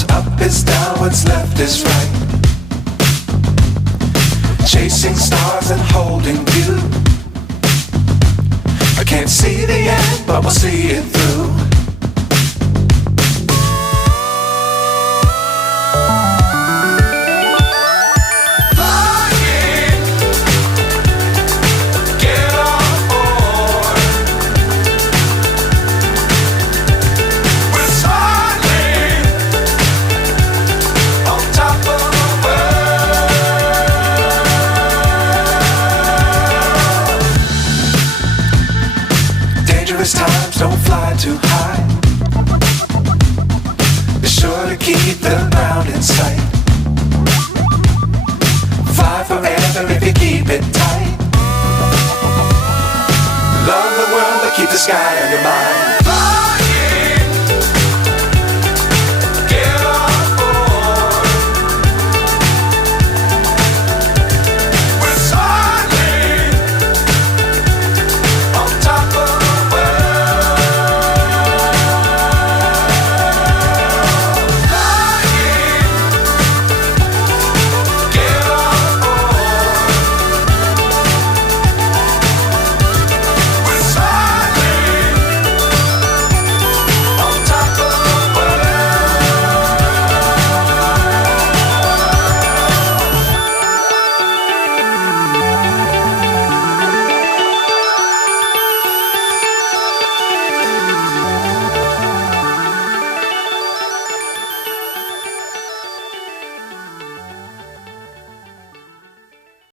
What's up is down, what's left is right. Chasing stars and holding you. I can't see the end, but we'll see it through. Times don't fly too high. Be sure to keep the ground in sight. Fly forever if you keep it tight. Love the world but keep the sky on your mind.